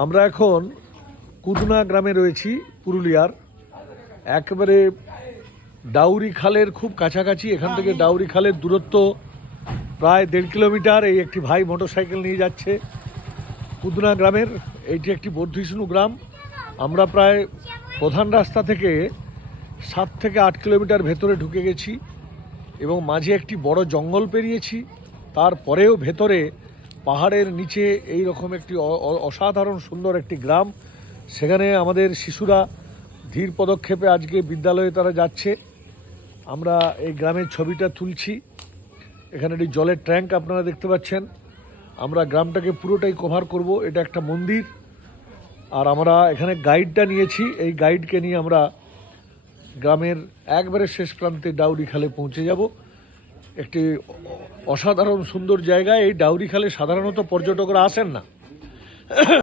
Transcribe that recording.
আমরা এখন কুদনা গ্রামে রয়েছি, পুরুলিয়ার একেবারে ডাউরি খালের খুব কাছাকাছি। এখান থেকে ডাউরি খালের দূরত্ব প্রায় 1.5 কিলোমিটার। এই একটি ভাই মোটরসাইকেল নিয়ে যাচ্ছে কুদনা গ্রামের। এইটি একটি বর্ধিষ্ণু গ্রাম। আমরা প্রায় প্রধান রাস্তা থেকে 7 থেকে 8 কিলোমিটার ভেতরে ঢুকে গেছি এবং মাঝে একটি বড় জঙ্গল পেরিয়েছি। তারপরেও ভেতরে পাহাড়ের নিচে এই রকম একটি অসাধারণ সুন্দর একটি গ্রাম। সেখানে আমাদের শিশুরা ধীর পদক্ষেপে আজকে বিদ্যালয়ে তারা যাচ্ছে। আমরা এই গ্রামের ছবিটা তুলছি। এখানে একটি জলের ট্যাঙ্ক আপনারা দেখতে পাচ্ছেন। আমরা গ্রামটাকে পুরোটাই কভার করব। এটা একটা মন্দির। আর আমরা এখানে গাইডটা নিয়েছি। এই গাইডকে নিয়ে আমরা গ্রামের একবারে শেষ প্রান্তে ডাউরি খালে পৌঁছে যাব। একটি অসাধারণ সুন্দর জায়গা। এই ডাউরি খালে সাধারণত পর্যটকরা আসেন না।